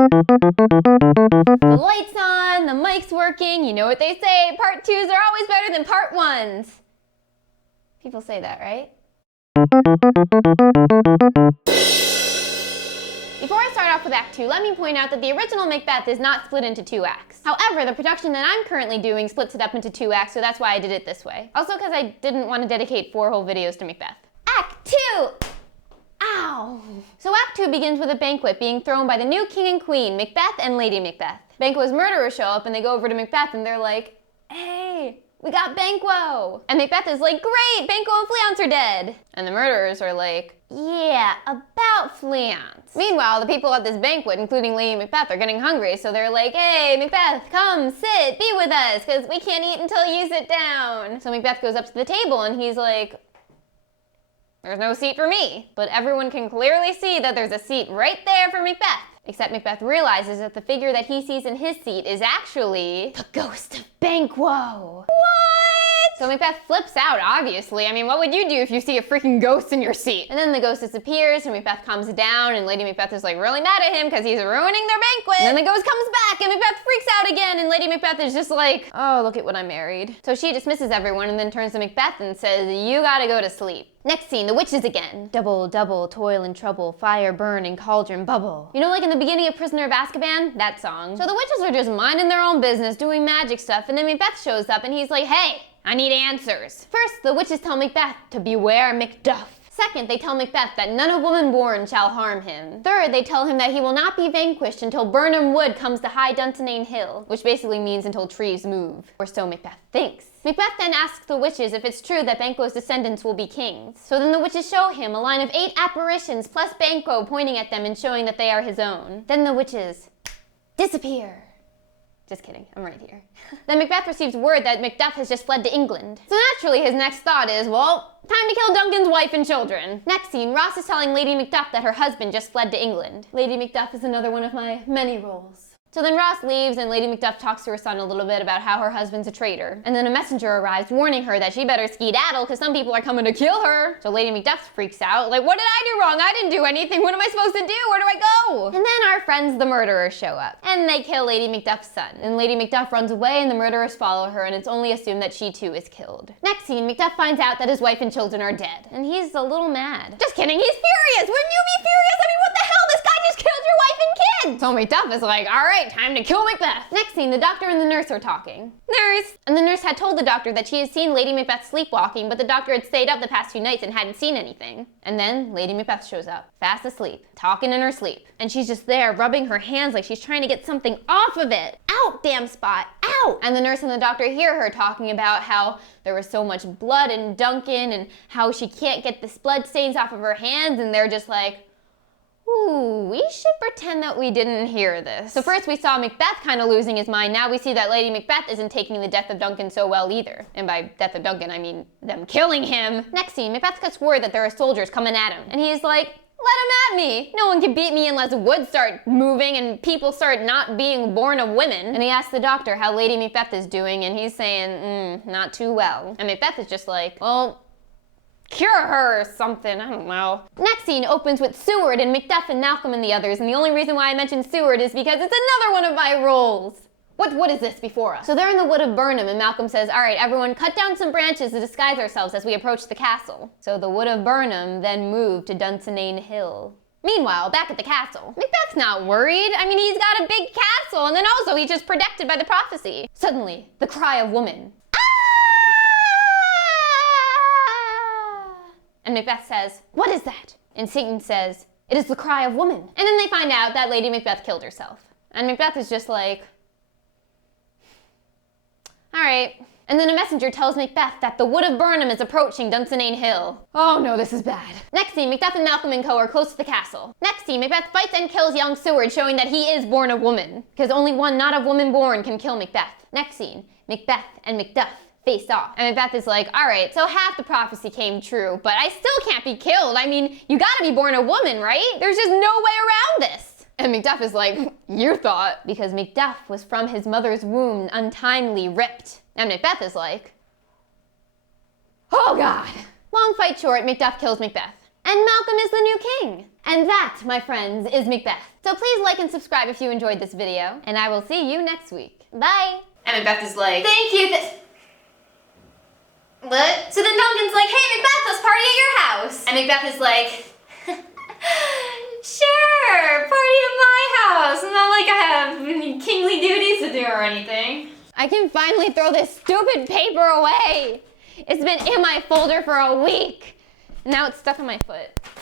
The light's on, the mic's working, you know what they say, part 2s are always better than part 1s. People say that, right? Before I start off with Act 2, let me point out that the original Macbeth is not split into 2 acts. However, the production that I'm currently doing splits it up into 2 acts, so that's why I did it this way. Also because I didn't want to dedicate 4 whole videos to Macbeth. Act 2! Ow! So Act 2 begins with a banquet being thrown by the new king and queen, Macbeth and Lady Macbeth. Banquo's murderers show up and they go over to Macbeth and they're like, "Hey, we got Banquo!" And Macbeth is like, "Great, Banquo and Fleance are dead!" And the murderers are like, "Yeah, about Fleance." Meanwhile, the people at this banquet, including Lady Macbeth, are getting hungry, so they're like, "Hey, Macbeth, come, sit, be with us, because we can't eat until you sit down." So Macbeth goes up to the table and he's like, "There's no seat for me." But everyone can clearly see that there's a seat right there for Macbeth. Except Macbeth realizes that the figure that he sees in his seat is actually the ghost of Banquo. What? So Macbeth flips out, obviously. I mean, what would you do if you see a freaking ghost in your seat? And then the ghost disappears, and Macbeth comes down, and Lady Macbeth is like really mad at him because he's ruining their banquet. And then the ghost comes back, and Macbeth freaks out again, and Lady Macbeth is just like, "Oh, look at what I married." So she dismisses everyone and then turns to Macbeth and says, "You gotta go to sleep." Next scene, the witches again. Double, double, toil and trouble, fire burn and cauldron bubble. You know, like in the beginning of Prisoner of Azkaban? That song. So the witches are just minding their own business, doing magic stuff, and then Macbeth shows up and he's like, "Hey, I need answers." First, the witches tell Macbeth to beware Macduff. Second, they tell Macbeth that none of woman born shall harm him. Third, they tell him that he will not be vanquished until Birnam Wood comes to High Dunsinane Hill, which basically means until trees move, or so Macbeth thinks. Macbeth then asks the witches if it's true that Banquo's descendants will be kings. So then the witches show him a line of 8 apparitions plus Banquo pointing at them and showing that they are his own. Then the witches disappear. Just kidding, I'm right here. Then Macbeth receives word that Macduff has just fled to England. So naturally his next thought is, well, time to kill Duncan's wife and children. Next scene, Ross is telling Lady Macduff that her husband just fled to England. Lady Macduff is another one of my many roles. So then Ross leaves and Lady Macduff talks to her son a little bit about how her husband's a traitor. And then a messenger arrives warning her that she better skedaddle because some people are coming to kill her. So Lady Macduff freaks out, like, "What did I do wrong? I didn't do anything. What am I supposed to do? Where do I go?" And then our friends the murderers show up and they kill Lady Macduff's son. And Lady Macduff runs away and the murderers follow her and it's only assumed that she too is killed. Next scene, Macduff finds out that his wife and children are dead. And he's a little mad. Just kidding, he's furious! Wouldn't you be furious? I mean, what the hell? This guy just killed your wife and kids! So Macduff is like, all right, time to kill Macbeth. Next scene, the doctor and the nurse are talking. "Nurse!" And the nurse had told the doctor that she had seen Lady Macbeth sleepwalking, but the doctor had stayed up the past few nights and hadn't seen anything. And then Lady Macbeth shows up, fast asleep, talking in her sleep. And she's just there, rubbing her hands like she's trying to get something off of it. Out, damn spot, out! And the nurse and the doctor hear her talking about how there was so much blood in Duncan and how she can't get the blood stains off of her hands, and they're just like, ooh, we should pretend that we didn't hear this. So first we saw Macbeth kind of losing his mind. Now we see that Lady Macbeth isn't taking the death of Duncan so well either. And by death of Duncan, I mean them killing him. Next scene, Macbeth gets word that there are soldiers coming at him. And he's like, "Let him at me. No one can beat me unless wood start moving and people start not being born of women." And he asks the doctor how Lady Macbeth is doing, and he's saying, not too well. And Macbeth is just like, well, cure her or something, I don't know. Next scene opens with Seward and Macduff and Malcolm and the others, and the only reason why I mentioned Seward is because it's another one of my roles. What is this before us? So they're in the wood of Birnam, and Malcolm says, all right, everyone, cut down some branches to disguise ourselves as we approach the castle. So the wood of Birnam then moved to Dunsinane Hill. Meanwhile, back at the castle, Macbeth's not worried. I mean, he's got a big castle, and then also he's just protected by the prophecy. Suddenly, the cry of woman. And Macbeth says, "What is that?" And Satan says, "It is the cry of woman." And then they find out that Lady Macbeth killed herself. And Macbeth is just like, all right. And then a messenger tells Macbeth that the wood of Birnam is approaching Dunsinane Hill. Oh no, this is bad. Next scene, Macbeth and Malcolm and co are close to the castle. Next scene, Macbeth fights and kills young Seward, showing that he is born of woman. Because only one not of woman born can kill Macbeth. Next scene, Macbeth and Macduff face off. And Macbeth is like, all right, so half the prophecy came true, but I still can't be killed. I mean, you gotta be born a woman, right? There's just no way around this. And Macduff is like, you thought. Because Macduff was from his mother's womb untimely ripped. And Macbeth is like, oh God. Long fight short, Macduff kills Macbeth. And Malcolm is the new king. And that, my friends, is Macbeth. So please like and subscribe if you enjoyed this video, and I will see you next week. Bye! And Macbeth is like, thank you, what? So then Duncan's like, hey Macbeth, let's party at your house. And Macbeth is like, sure, party at my house. It's not like I have any kingly duties to do or anything. I can finally throw this stupid paper away. It's been in my folder for a week. Now it's stuck on my foot.